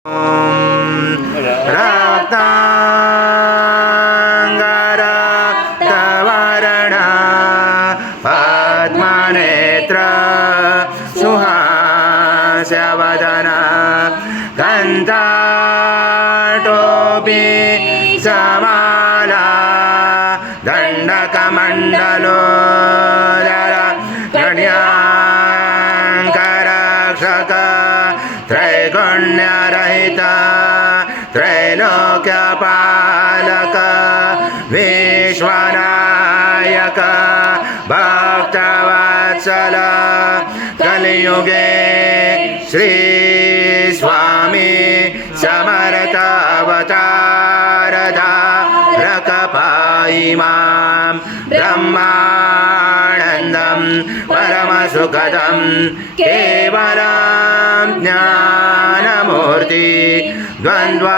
रक्ताङ्गरक्तवर्ण पद्मनेत्र सुहास्यवदन कण्ठाटोपि समाला दण्डकमण्डलोदर गण्याङ्करक्षक त्रैगुण्यरहित त्रैलोक्यपालक विश्वनायक भक्तवत्सल कलियुगे श्री स्वामी समर्थ अवतारधारक पाहि मां ब्रह्मानन्दं परमसुखदं केवलं ज्ञानमूर्ति द्वन्द्वातीतं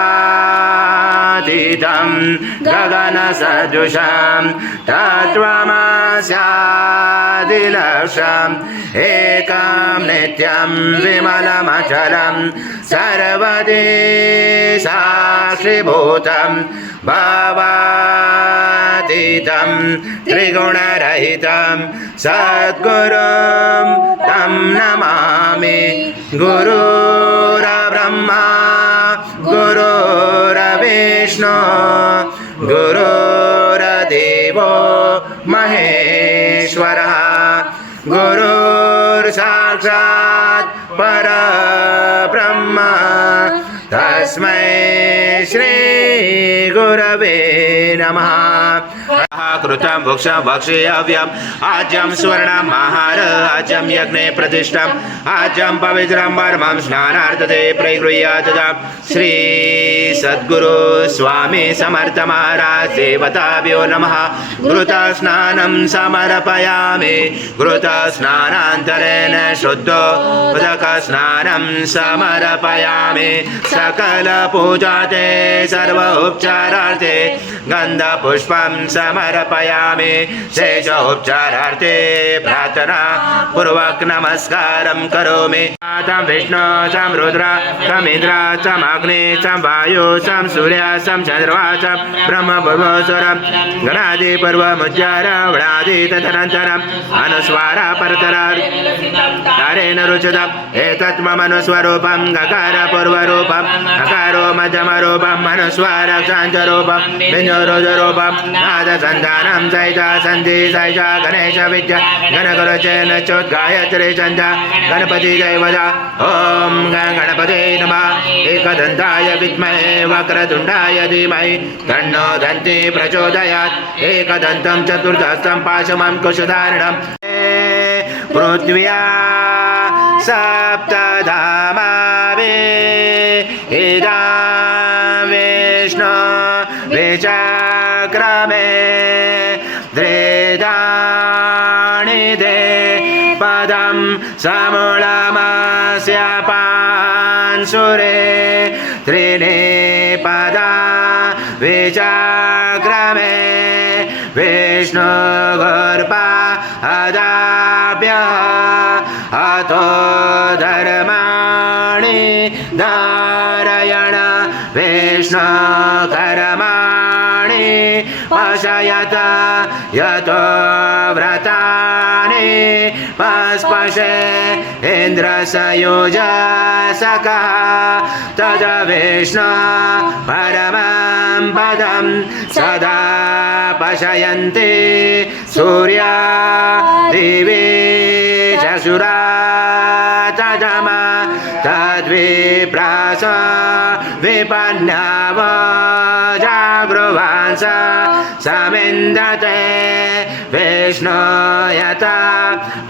गगनसदृशं तत्त्वमस्यादिलक्ष्यम् एकं नित्यं विमलमचलं सर्वदि साक्षिभूतं भावातीतं त्रिगुणरहितं सद्गुरुं तं नमामि। गुरुर्ब्रह्मा गुरुर्विष्णु गुरुर्देवो महेश्वरः गुरुर्साक्षात् परब्रह्म तस्मै श्री गुरवे नमः। कृतं भुक्षं भक्षयव्यम् आज्यं स्वर्णं महार आज्यं यज्ञे प्रतिष्ठम् आज्यं पवित्रं परमं स्नानार्थते प्रगृह्यात् श्री सद्गुरु स्वामी समर्थ महाराज देवताभ्यो नमः। घृतस्नानं समर्पयामि घृतस्नानान्तरेण शुद्धोदकस्नानं समर्पयामि सकलपूजाते सर्व उपचारार्थे गन्धपुष्पं समर्पयामि शेषोपचारार्थे प्रार्थना पूर्वक नमस्कारं करोमि। तं विष्णु तं रुद्र तं इन्द्र तं अग्नि तं वायु तं सूर्य तं चन्द्रमा तं ब्रह्म भुवस्वरं गणादि पूर्वमुच्चार वणादि तदनन्तरम् अनुस्वार परतर तारेण रुचितम् एतत् मम अनुस्वरूपं गकार पूर्वरूपं गकारो मध्यमरूपं अनुस्वार शान्तरूपं बिन्दुरुजरूपं नादसन्धानं सहिता सन्धि सहिता गणेश विद्या गणगुरुचेन चोद्गायत्री चन्द्र गणपति दैवता ॐ गणपते नमः। एकदन्ताय विद्महे वक्रतुण्डाय धीमहि तन्नो दन्ती प्रचोदयात्। एकदन्तं चतुर्दशं पाशमं कुशधारणं पृथ्व्या सप्तधामावे इदं विष्णु विचक्रमे त्रिदाणि दे पदं समूलमस्य पांसुरे त्रीणि पदा विचक्रमे विष्णुगुर्पादाभ्य अतो धर्माणि धारयण विष्णुकर्माणि पशयत यतो व्रतानि पस्पशे इन्द्रसयुजसकः तद विष्णु परमं पदं सदा पशयन्ति सूर्या दिवि चक्षुरा तदम तद्विप्रास विपन्नव जागृवांस समिन्दते विष्णु यथा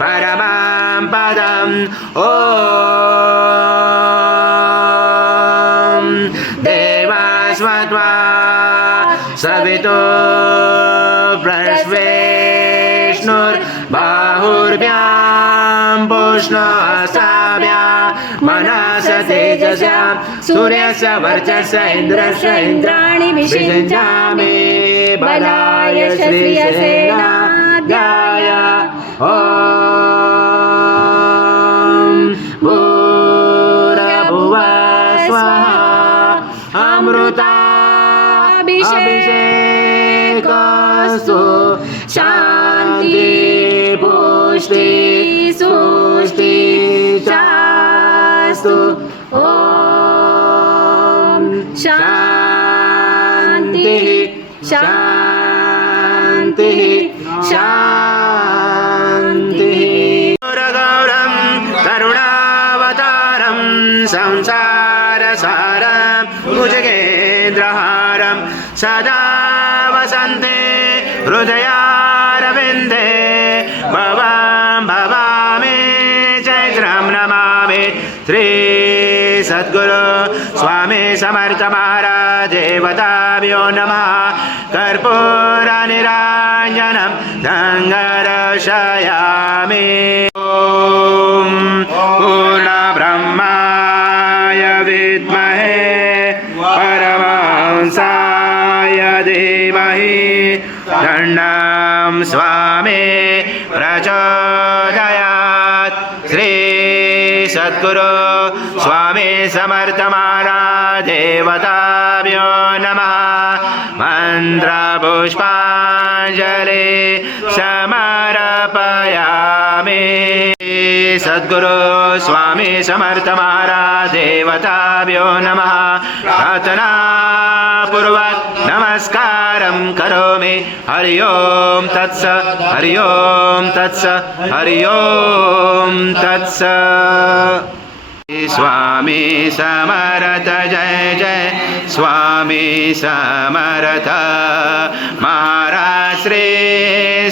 परमं पदं ॐ देवस्वत्वा सवितो प्रश्वेष्णुर्बाहुर्भ्यां पुष्णसाभ्यां मनसा तेजसा सूर्यस्य वर्चस्य इन्द्रस्य इन्द्राणि विषिञ्चामि बलाय श्रीयसेनाध्याय ॐ भूर्भुवः स्वः अमृताभिषेकस्तु शान्ति पुष्टि सुष्टि चास्तु ॐ शान्तिः शान्तिः शान्तिः गौरं करुणावतारं संसारसारं भुजगेन्द्रहारं सदा वसन्ते हृदयारविन्दे भवां भवामि चैत्रं नमामि श्री सद्गुरु स्वामी समर्थ महाराज देवताभ्यो नमः कर्पूरनिराञ्जनं दर्शयामि ॐ पूर्णब्रह्माय विद्महे परमहंसाय धीमहि तन्नः स्वामी प्रचोदयात् श्री सद्गुरु स्वामी समर्थ महाराज देवताभ्यो नमः मन्त्रपुष्पाञ्जलि समर्पयामि सद्गुरु स्वामी समर्थ महाराज देवताभ्यो नमः प्रार्थनापूर्वक नमस्कारं करोमि हरि ओम तत्स हरि ओम तत्स हरि ओम तत्स स्वामी समर्थ जय जय स्वामी समर्थ महाराज श्री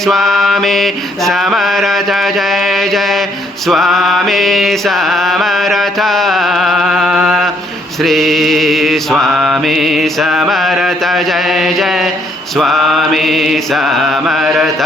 स्वामी समर्थ जय जय स्वामी समर्थ श्री स्वामी समर्थ जय जय स्वामी समर्थ